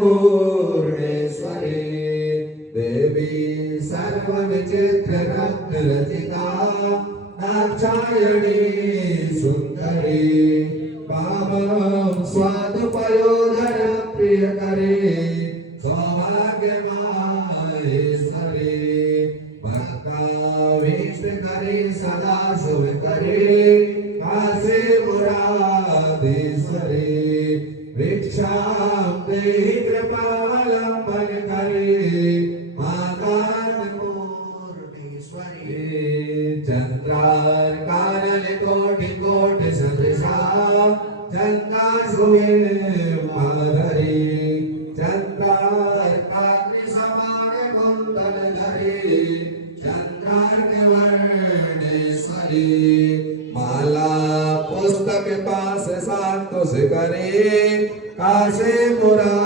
पूर्णेश्वरी देवी सर्वविचित्र रत्नरचिता दाक्षायणी सुंदरी पावं स्वादुपयोधर प्रियकरी सौभाग्यमाहेश्वरी भक्ताभीष्टकरी सदा शुभकरी काशी मुरादेश्वरी भिक्षां देहि कृपावलम्बनकरी मातान्नपूर्णेश्वरी चन्द्रार्कानलिकोटिकोटि सदृशा चन्द्राशुभे माधरी चन्द्रार्काग्निसमानकुण्डलधरी चन्द्रार्कवर्णेश्वरी माला पुस्तक पास संतोष करे काशी मुरादेश्वरी